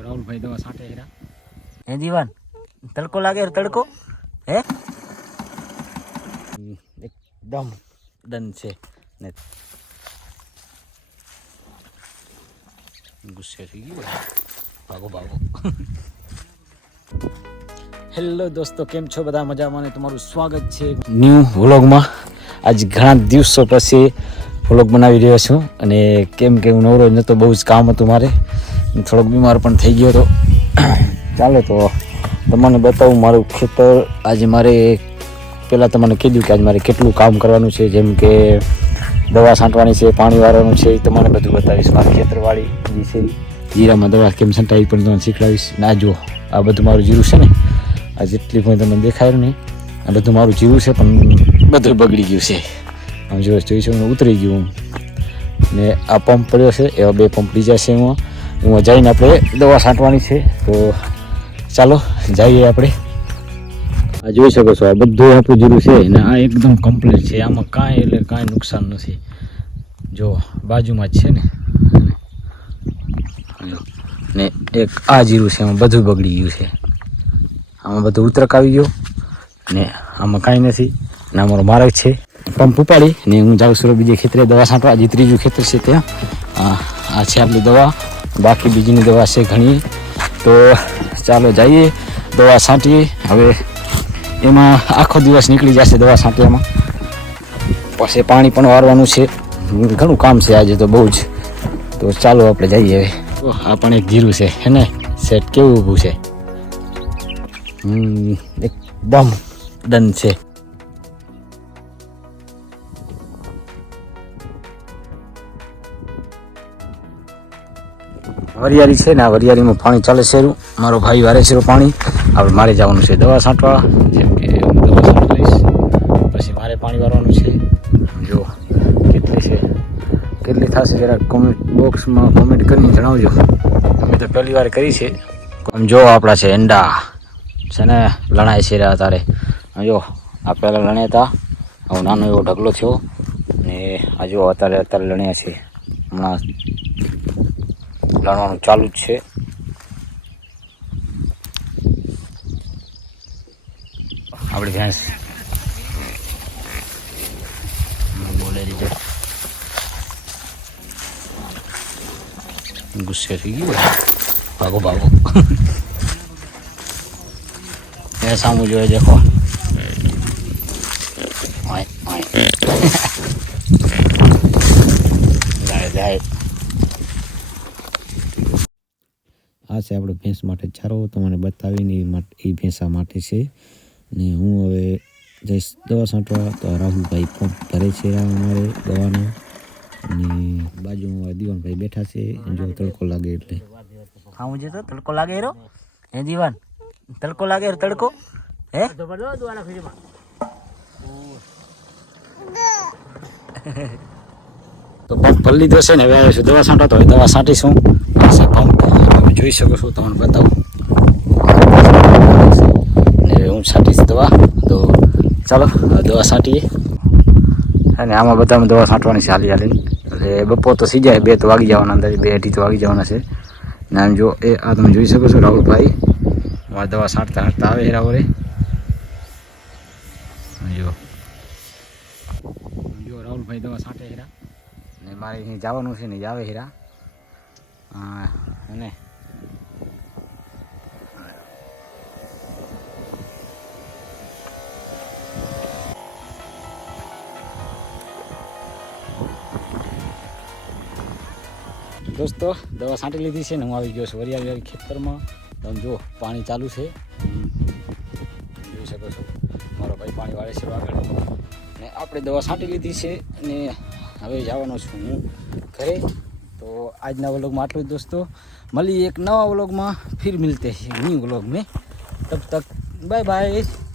राहुल भाई दवा साटे हेरा हे जीवन तड़को लागे तड़को है एकदम डन से ने गुस्से થઈ ગયો ભાગો ભાગો હેલો દોસ્તો કેમ છો બધા મજામાં ને તમારું સ્વાગત છે ન્યૂ વ્લોગમાં આજ ઘણા દિવસો પછી વ્લોગ બનાવી રહ્યો છું અને કેમ કે હું નવરો નતો બહુ જ કામ હતું મારે થોડોક બીમાર પણ થઈ ગયો તો ચાલો તો તમને બતાવું મારું ખેતર આજે મારે પહેલાં તમને કીધું કે આજે મારે કેટલું કામ કરવાનું છે જેમ કે દવા છાંટવાની છે પાણી વાળવાનું છે એ તમને બધું બતાવીશ મારી ખેતરવાળી જે છે જીરામાં દવા કેમ છંટાવી પણ તમને શીખવાડીશ ના જો આ બધું મારું જીરું છે ને આ જેટલી પણ તમને દેખાયું ને આ બધું મારું જીરું છે પણ બધું બગડી ગયું છે આમ જો જોઈશું ઉતરી ગયું ને આ પંપ પડ્યો છે એવા બે પંપ બીજા છે એમાં જઈને આપણે દવા છાંટવાની છે તો ચાલો જઈએ આપણે આ જોઈ શકો છો આ બધું આપણું જીરું છે ને આ એકદમ કમ્પ્લીટ છે આમાં કાંઈ એટલે કાંઈ નુકસાન નથી જો બાજુમાં જ છે ને એક આ જીરું છે એમાં બધું બગડી ગયું છે આમાં બધું ઉતરક આવી ગયો ને આમાં કાંઈ નથી ને અમારો માર્ગ છે પંપ ઉપાડી ને હું જાઉં છું બીજે ખેતરે દવા છાંટવા જે ત્રીજું ખેતર છે ત્યાં આ છે આપણી દવા બાકી બીજીની દવા છે ઘણી તો ચાલો જઈએ દવા છાંટીએ હવે એમાં આખો દિવસ નીકળી જશે દવા છાંટવામાં પછી પાણી પણ વારવાનું છે ઘણું કામ છે આજે તો બહુ જ તો ચાલો આપણે જઈએ હવે આ પણ એક જીરું છે હે ને સેટ કેવું ઊભું છે એકદમ ડન છે વરિયાળી છે ને આ વરિયાળીમાં પાણી ચાલે છે મારો ભાઈ વારે છે પાણી આપણે મારે જવાનું છે દવા છાંટવા જેમ કે હું દવા છાંટવીશ પછી મારે પાણી વારવાનું છે જો કેટલી છે કેટલી થશે જરા કોમેન્ટ બોક્સમાં કોમેન્ટ કરીને જણાવજો અમે તો પહેલી વાર કરી છે આમ જો આપણા છે એંડા છે ને લણાય છે રહ્યા તારે જો આ પહેલાં લણ્યા હતા હવે નાનો એવો ઢગલો થયો ને આ જો અત્યારે લણ્યા છે હમણાં લણવાનું ચાલુ જ છે આપણી ભેંસ બોલે રીતે ગુસ્સે થઈ ગયો ભાગો ભાગો એ સામું જોઈએ દેખો જાય આ છે આપણે ભેંસ માટે ચારો તમને બતાવીને એ ભેંસા માટે છે ને હું હવે જઈશ દવા છાંટવા તો રાહુલભાઈ પંપ ભરે છે અમારે દવાનો અને બાજુમાં દીવાનભાઈ બેઠા છે જો તડકો લાગે એટલે ખાવું છે તો તડકો લાગે હેરો હે દીવાન તડકો લાગે તડકો હે તો પંપ ભરી લીધો છે ને હવે આવે છે દવા છાંટો તો હવે દવા છાંટીશું આ છે પંપ જોઈ શકો છો તમને બતાવું ને હું છાંટીશ દવા તો ચાલો દવા છાંટીએ અને આમાં બધામાં દવા છાંટવાની છે હાલી હાલીને એટલે બપોર તો સી જાય 2 તો વાગી જવાના અંદર 2 અઢી તો વાગી જવાના છે ને આમ જો એ આ તમે જોઈ શકો છો રાહુલભાઈ દવા છાંટતા આવે હેરાવરે જો રાહુલભાઈ દવા છાંટે હેરા ને મારે અહીં જવાનું છે ને આવે હેરા અને દોસ્તો દવા છાંટી લીધી છે ને હું આવી ગયો છું વરિયાળી ખેતરમાં તમે જો પાણી ચાલુ છે જોઈ શકો છો મારો ભાઈ પાણી વાળે છે આગળ ને આપણે દવા છાંટી લીધી છે ને હવે જવાનો છું હું ઘરે તો આજના વ્લોગમાં આટલું જ દોસ્તો મળીએ એક નવા વ્લોગમાં ફિર મિલતે हैं न्यू व्लॉग में तब तक बाय बाय।